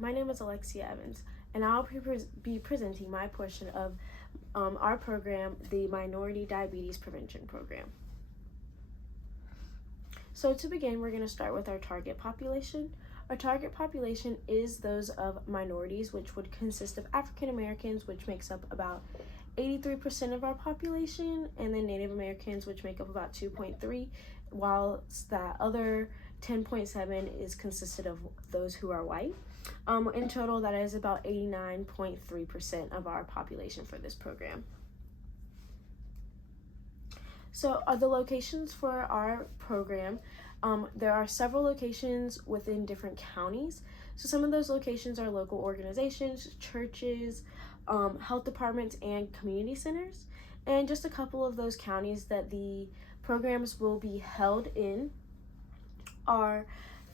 my name is Alexia Evans, and I'll be presenting my portion of our program, the Minority Diabetes Prevention Program. So to begin, we're going to start with our target population. Our target population is those of minorities, which would consist of African Americans, which makes up about 83% of our population, and then Native Americans, which make up about 2.3%, whilst that other 10.7 is consisted of those who are white. In total, that is about 89.3% of our population for this program. So the locations for our program, there are several locations within different counties. So some of those locations are local organizations, churches, health departments, and community centers. And just a couple of those counties that the programs will be held in are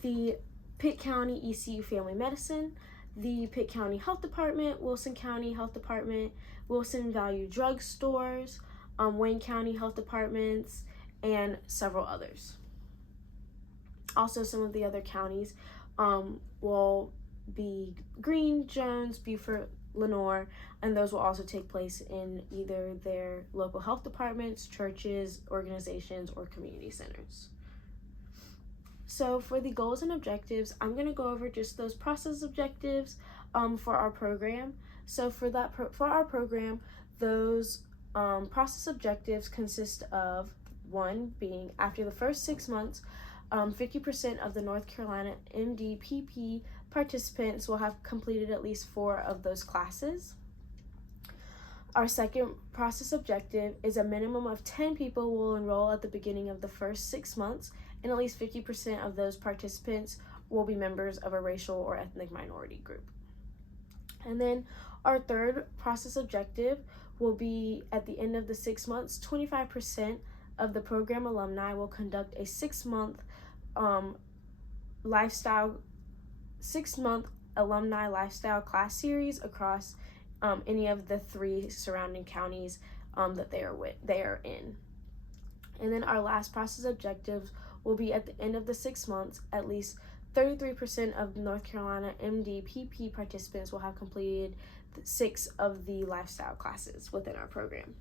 the Pitt County ECU Family Medicine, the Pitt County Health Department, Wilson County Health Department, Wilson Value Drug Stores, Wayne County Health Departments, and several others. Also, some of the other counties will be Greene, Jones, Beaufort, Lenoir, and those will also take place in either their local health departments, churches, organizations, or community centers. So for the goals and objectives, I'm going to go over just those process objectives for our program. So for our program, those process objectives consist of one being after the first 6 months, 50% of the North Carolina MDPP participants will have completed at least 4 of those classes. Our second process objective is a minimum of 10 people will enroll at the beginning of the first 6 months, and at least 50% of those participants will be members of a racial or ethnic minority group. And then our third process objective will be at the end of the 6 months, 25% of the program alumni will conduct a 6-month alumni lifestyle class series across any of the 3 surrounding counties that they are in. And then our last process objective will be at the end of the 6 months, at least 33% of North Carolina MDPP participants will have completed 6 of the lifestyle classes within our program.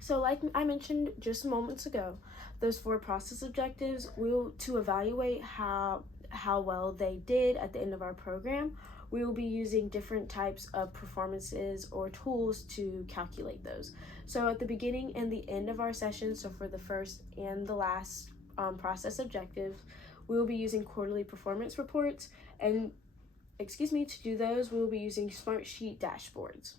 So like I mentioned just moments ago, those 4 process objectives to evaluate how well they did at the end of our program. We will be using different types of performances or tools to calculate those. So at the beginning and the end of our session, so for the first and the last process objective, we will be using quarterly performance reports, and to do those, we will be using Smartsheet dashboards.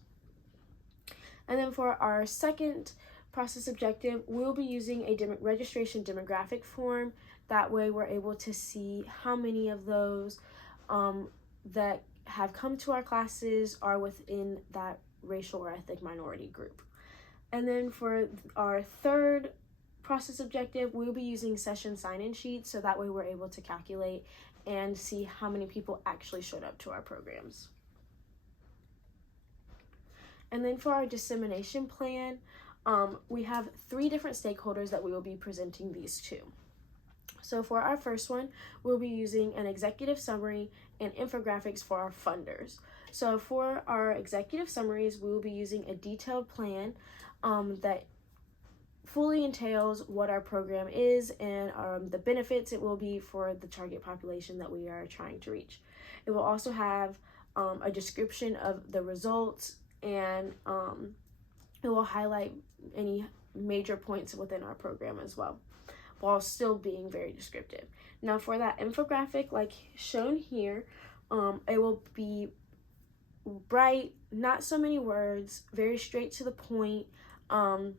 And then for our second process objective, we'll be using a registration demographic form. That way we're able to see how many of those that have come to our classes are within that racial or ethnic minority group. And then for our third process objective, we'll be using session sign-in sheets, so that way we're able to calculate and see how many people actually showed up to our programs. And then for our dissemination plan, we have 3 different stakeholders that we will be presenting these to. So for our first one, we'll be using an executive summary and infographics for our funders. So for our executive summaries, we will be using a detailed plan that fully entails what our program is and the benefits it will be for the target population that we are trying to reach. It will also have a description of the results, and it will highlight any major points within our program as well, while still being very descriptive. Now for that infographic, like shown here, it will be bright, not so many words, very straight to the point, and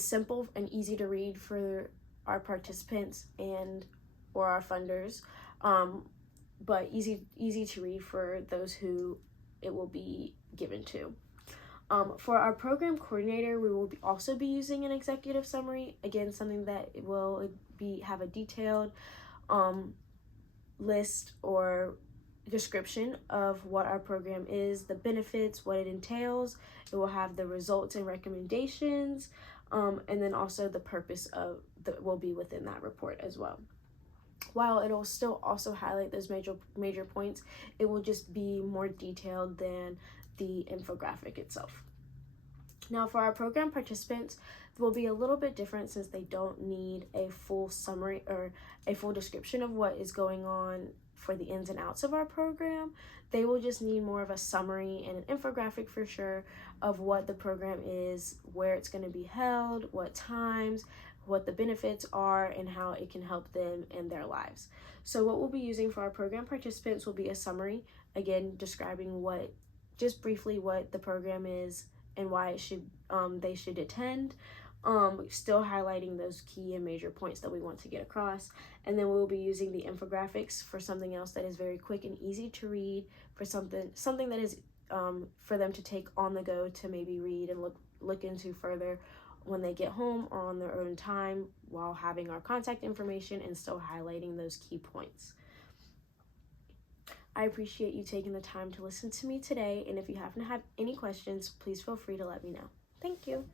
simple and easy to read for our participants or our funders, but easy to read for those who it will be given to. For our program coordinator, we will also be using an executive summary, again something that will have a detailed list or description of what our program is, the benefits, what it entails. It will have the results and recommendations, and then also the purpose of will be within that report as well. While it'll still also highlight those major points, it will just be more detailed than the infographic itself. Now, for our program participants, it will be a little bit different since they don't need a full summary or a full description of what is going on for the ins and outs of our program. They will just need more of a summary and an infographic for sure of what the program is, where it's going to be held, what times, what the benefits are, and how it can help them in their lives. So what we'll be using for our program participants will be a summary, again, describing just briefly what the program is and why they should attend, still highlighting those key and major points that we want to get across. And then we'll be using the infographics for something else that is very quick and easy to read, for something that is for them to take on the go to maybe read and look into further when they get home or on their own time, while having our contact information and still highlighting those key points. I appreciate you taking the time to listen to me today, and if you happen to have any questions, please feel free to let me know. Thank you.